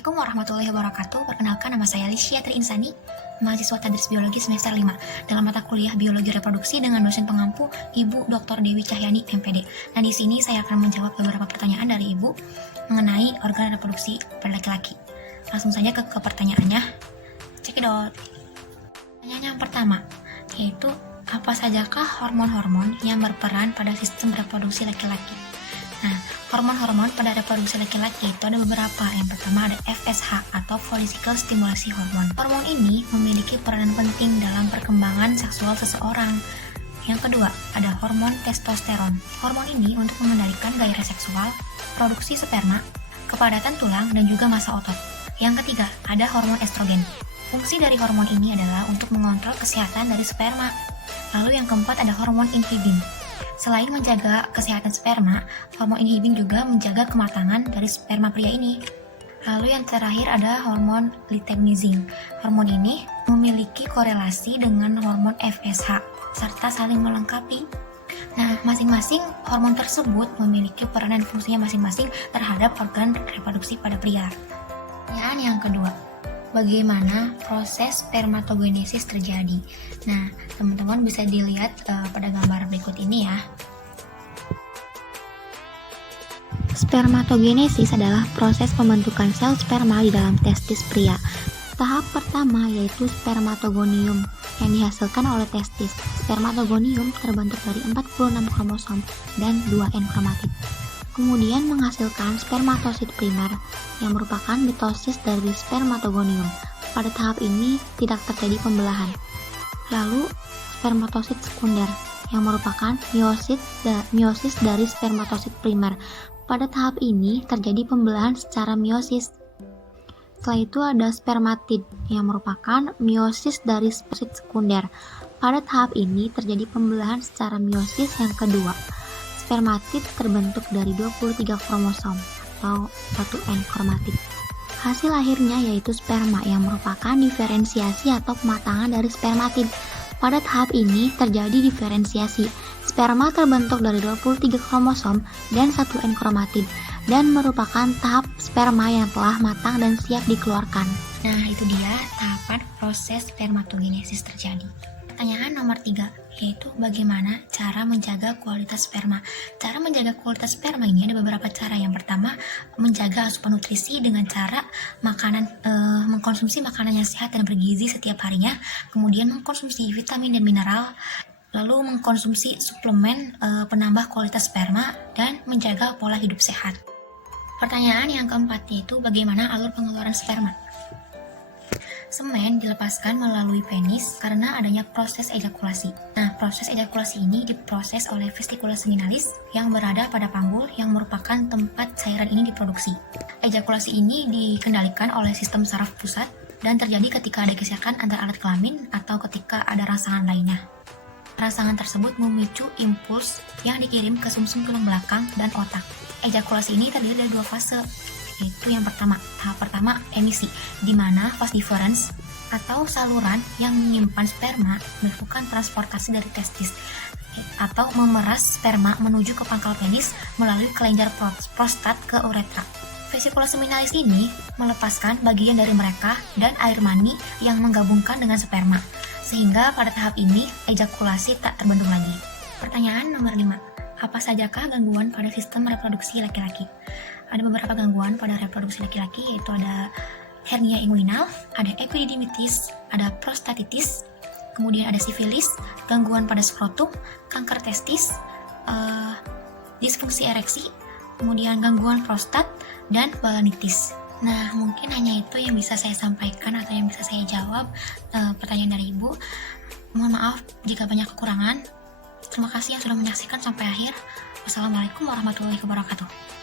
Assalamualaikum warahmatullahi wabarakatuh. Perkenalkan, nama saya Lisya Triinsani, mahasiswa Tadris Biologi semester 5 dalam mata kuliah Biologi Reproduksi dengan dosen pengampu Ibu Dr. Dewi Cahyani, MPD. Nah, di sini saya akan menjawab beberapa pertanyaan dari Ibu mengenai organ reproduksi pada laki-laki. Langsung saja ke pertanyaannya. Cekidot. Pertanyaan yang pertama, yaitu apa sajakah hormon-hormon yang berperan pada sistem reproduksi laki-laki? Nah, hormon-hormon pada reproduksi laki-laki itu ada beberapa. Yang pertama ada FSH atau Follicle Stimulation Hormone. Hormon ini memiliki peranan penting dalam perkembangan seksual seseorang. Yang kedua ada hormon testosteron. Hormon ini untuk mengendalikan gairah seksual, produksi sperma, kepadatan tulang, dan juga massa otot. Yang ketiga ada hormon estrogen. Fungsi dari hormon ini adalah untuk mengontrol kesehatan dari sperma. Lalu yang keempat ada hormon inhibin. Selain menjaga kesehatan sperma, hormon inhibin juga menjaga kematangan dari sperma pria ini. Lalu yang terakhir ada hormon luteinizing. Hormon ini memiliki korelasi dengan hormon FSH serta saling melengkapi. Nah, masing-masing hormon tersebut memiliki peranan fungsinya masing-masing terhadap organ reproduksi pada pria. Pertanyaan yang kedua, bagaimana proses spermatogenesis terjadi? Nah, teman-teman bisa dilihat pada gambar berikut ini ya. Spermatogenesis adalah proses pembentukan sel sperma di dalam testis pria. Tahap pertama yaitu spermatogonium yang dihasilkan oleh testis. Spermatogonium terbentuk dari 46 kromosom dan 2 N kromatid. Kemudian menghasilkan spermatosit primer yang merupakan mitosis dari spermatogonium. Pada tahap ini tidak terjadi pembelahan. Lalu spermatosit sekunder yang merupakan meiosis dari spermatosit primer. Pada tahap ini terjadi pembelahan secara meiosis. Setelah itu ada spermatid yang merupakan meiosis dari spermatosit sekunder. Pada tahap ini terjadi pembelahan secara meiosis yang kedua. Spermatid terbentuk dari 23 kromosom atau 1 N kromatid. Hasil akhirnya yaitu sperma yang merupakan diferensiasi atau pematangan dari spermatid. Pada tahap ini terjadi diferensiasi. Sperma terbentuk dari 23 kromosom dan 1 N kromatid dan merupakan tahap sperma yang telah matang dan siap dikeluarkan. Nah, itu dia tahapan proses spermatogenesis terjadi. Pertanyaan nomor 3, yaitu bagaimana cara menjaga kualitas sperma. Cara menjaga kualitas sperma ini ada beberapa cara. Yang pertama, menjaga asupan nutrisi dengan cara mengkonsumsi makanan yang sehat dan bergizi setiap harinya, kemudian mengkonsumsi vitamin dan mineral, lalu mengkonsumsi suplemen penambah kualitas sperma, dan menjaga pola hidup sehat. Pertanyaan yang keempat, yaitu bagaimana alur pengeluaran sperma. Semen dilepaskan melalui penis karena adanya proses ejakulasi. Nah, proses ejakulasi ini diproses oleh vesicula seminalis yang berada pada panggul yang merupakan tempat cairan ini diproduksi. Ejakulasi ini dikendalikan oleh sistem saraf pusat dan terjadi ketika ada gesekan antara alat kelamin atau ketika ada rangsangan lainnya. Rangsangan tersebut memicu impuls yang dikirim ke sumsum tulang belakang dan otak. Ejakulasi ini terdiri dari 2 fase. Yaitu yang pertama, tahap pertama emisi, di mana vas deferens atau saluran yang menyimpan sperma melakukan transportasi dari testis atau memeras sperma menuju ke pangkal penis melalui kelenjar prostat ke uretra. Vesicula seminalis ini melepaskan bagian dari mereka dan air mani yang menggabungkan dengan sperma, sehingga pada tahap ini ejakulasi tak terbendung lagi. Pertanyaan nomor 5, apa sajakah gangguan pada sistem reproduksi laki-laki? Ada beberapa gangguan pada reproduksi laki-laki, yaitu ada hernia inguinal, ada epididymitis, ada prostatitis, kemudian ada sifilis, gangguan pada skrotum, kanker testis, disfungsi ereksi, kemudian gangguan prostat, dan balanitis. Nah, mungkin hanya itu yang bisa saya sampaikan atau yang bisa saya jawab pertanyaan dari Ibu. Mohon maaf jika banyak kekurangan. Terima kasih yang sudah menyaksikan sampai akhir. Wassalamualaikum warahmatullahi wabarakatuh.